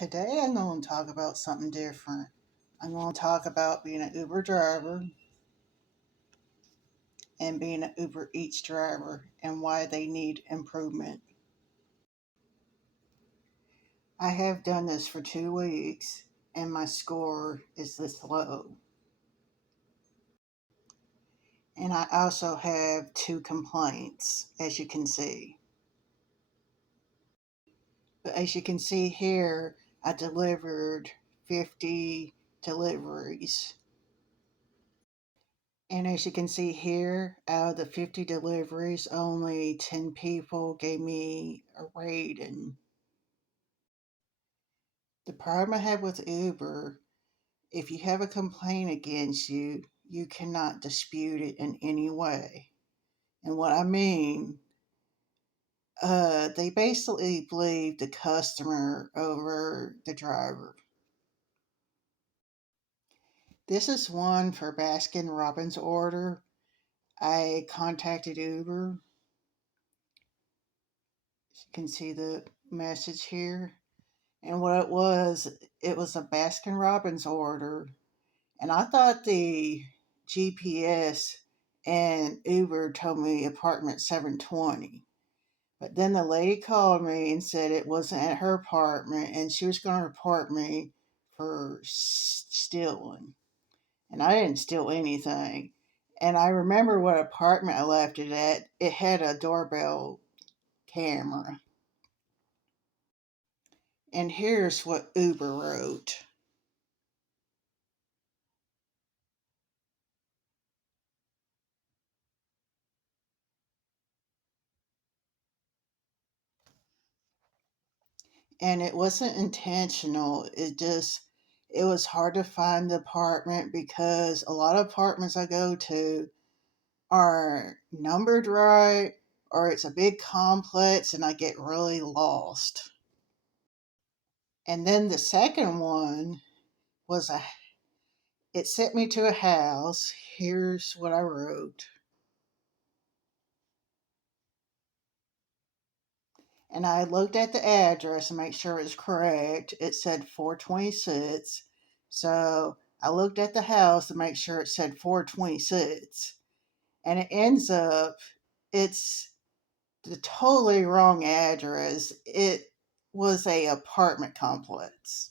Today I'm going to talk about something different. I'm going to talk about being an Uber driver and being an Uber Eats driver and why they need improvement. I have done this for 2 weeks and my score is this low. And I also have two complaints, as you can see. But as you can see here, I delivered 50 deliveries. And as you can see here, out of the 50 deliveries, only 10 people gave me a rating. The problem I have with Uber, if you have a complaint against you, you cannot dispute it in any way. And what I mean, they basically believe the customer over the driver. This is one for Baskin Robbins order. I contacted Uber. As you can see the message here. And what it was a Baskin Robbins order. And I thought the GPS and Uber told me apartment 720. But then the lady called me and said it wasn't at her apartment and she was going to report me for stealing. And I didn't steal anything. And I remember what apartment I left it at. It had a doorbell camera. And here's what Uber wrote. And it wasn't intentional. It was hard to find the apartment because a lot of apartments I go to are numbered right or it's a big complex and I get really lost. And then the second one was it sent me to a house. Here's what I wrote. And I looked at the address to make sure it was correct. It said 426. So I looked at the house to make sure it said 426. And it ends up, it's the totally wrong address. It was a apartment complex.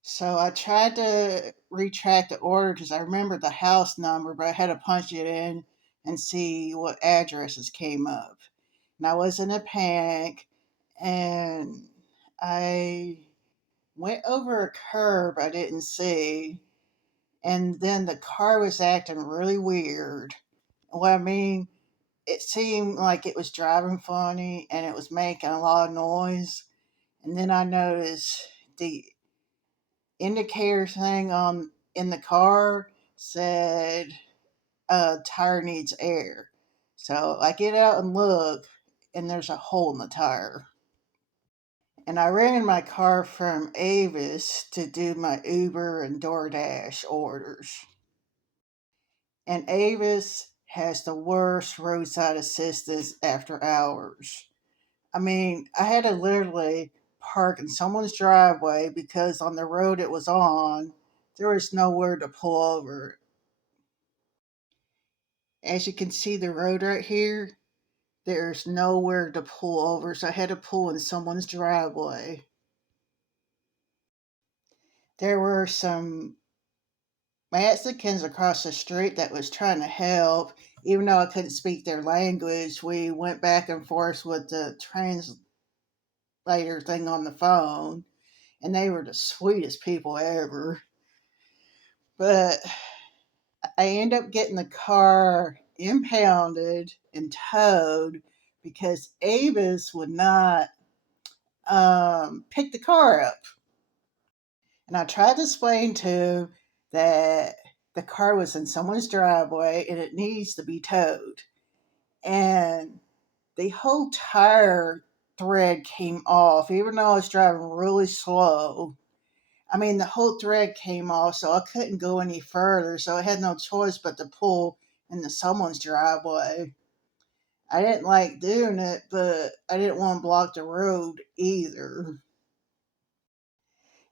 So I tried to retract the order because I remembered the house number, but I had to punch it in and see what addresses came up. And I was in a panic and I went over a curb I didn't see, and then the car was acting really weird. What I mean, it seemed like it was driving funny and it was making a lot of noise. And then I noticed the indicator thing on in the car said tire needs air. So I get out and look, and there's a hole in the tire. And I ran my car from Avis to do my Uber and DoorDash orders. And Avis has the worst roadside assistance after hours. I mean, I had to literally park in someone's driveway because on the road it was on, there was nowhere to pull over. As you can see, the road right here, there's nowhere to pull over, so I had to pull in someone's driveway. There were some Mexicans across the street that was trying to help. Even though I couldn't speak their language, we went back and forth with the translator thing on the phone, and they were the sweetest people ever. But I ended up getting the car impounded and towed because Avis would not pick the car up. And I tried to explain to him that the car was in someone's driveway and it needs to be towed. And the whole tire thread came off, even though I was driving really slow. I mean, the whole thread came off, so I couldn't go any further. So I had no choice but to pull into someone's driveway. I didn't like doing it, but I didn't want to block the road either.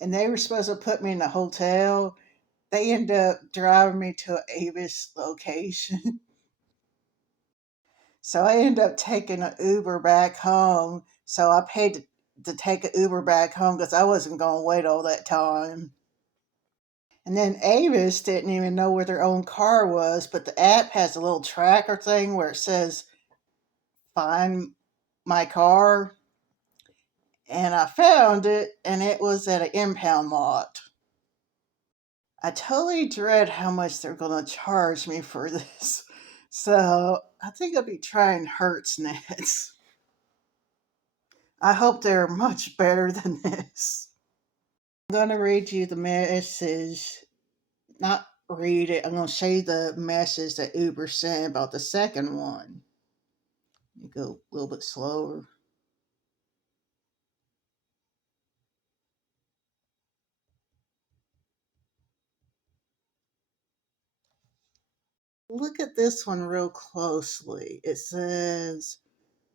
and they were supposed to put me in a hotel. They ended up driving me to an Avis location. So I ended up taking an Uber back home. So I paid to take an Uber back home because I wasn't going to wait all that time. And then Avis didn't even know where their own car was, but the app has a little tracker thing where it says, find my car. And I found it, and it was at an impound lot. I totally dread how much they're going to charge me for this. So I think I'll be trying Hertz next. I hope they're much better than this. I'm going to read you the message. Not read it, I'm going to show you the message that Uber sent about the second one. You go a little bit slower. Look at this one real closely. It says,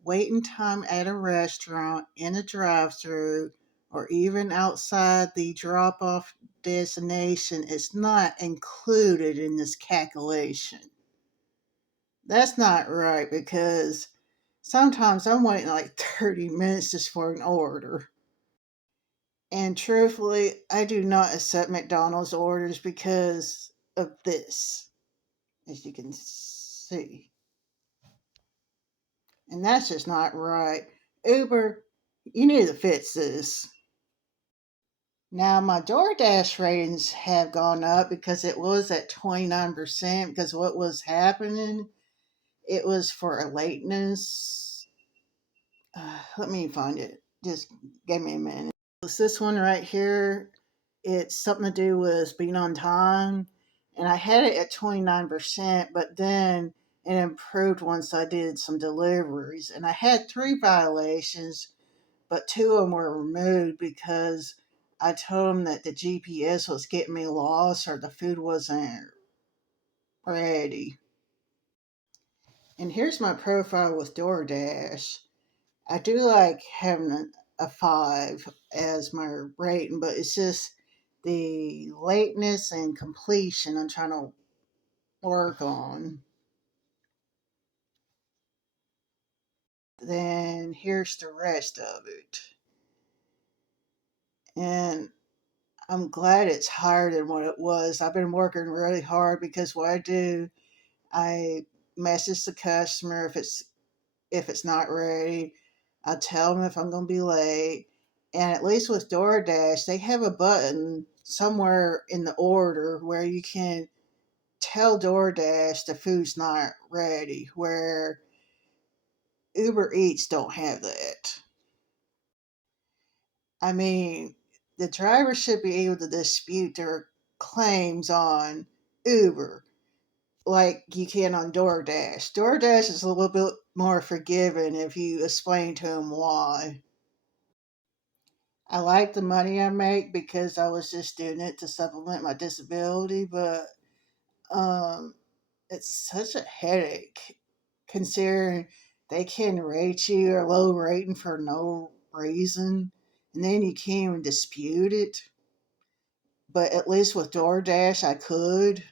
waiting time at a restaurant, in a drive through, or even outside the drop off destination is not included in this calculation. That's not right because sometimes I'm waiting like 30 minutes just for an order. And truthfully, I do not accept McDonald's orders because of this, as you can see. And that's just not right. Uber, you need to fix this. Now, my DoorDash ratings have gone up because it was at 29%. Because what was happening, it was for a lateness. Let me find it. Just give me a minute. It's this one right here. It's something to do with being on time. And I had it at 29%, but then it improved once I did some deliveries. And I had 3 violations, but 2 of them were removed because I told them that the GPS was getting me lost or the food wasn't ready. And here's my profile with DoorDash. I do like having a 5 as my rating, but it's just the lateness and completion I'm trying to work on. Then here's the rest of it. And I'm glad it's higher than what it was. I've been working really hard because what I do, I message the customer if it's not ready. I tell them if I'm going to be late. And at least with DoorDash, they have a button somewhere in the order where you can tell DoorDash the food's not ready, where Uber Eats don't have that. I mean, the driver should be able to dispute their claims on Uber like you can on DoorDash. DoorDash is a little bit more forgiving if you explain to them why. I like the money I make because I was just doing it to supplement my disability, but um, it's such a headache considering they can rate you a low rating for no reason, and then you can't even dispute it. But at least with DoorDash, I could.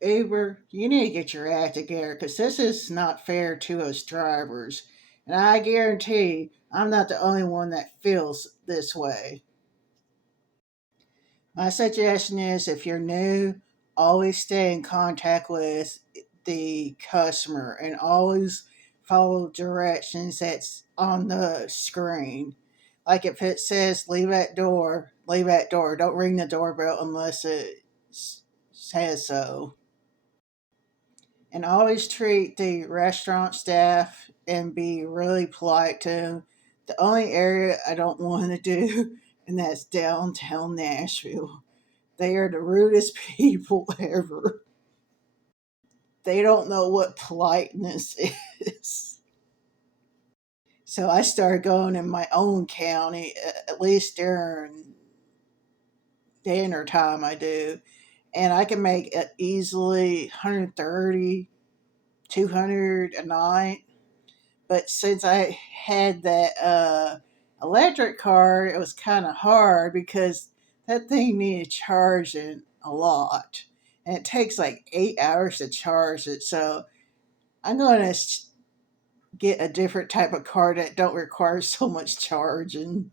Uber, you need to get your act together because this is not fair to us drivers. And I guarantee I'm not the only one that feels this way. My suggestion is if you're new, always stay in contact with the customer and always follow directions that's on the screen. Like if it says leave at door, leave at door. Don't ring the doorbell unless it says so. And always treat the restaurant staff and be really polite to them. The only area I don't want to do, and that's downtown Nashville. They are the rudest people ever. They don't know what politeness is. So I started going in my own county, at least during dinner time, I do. And I can make it easily 130, 200 a night. But since I had that Electric car, it was kind of hard because that thing needed charging a lot. And it takes like 8 hours to charge it. So I'm going to get a different type of car that don't require so much charging.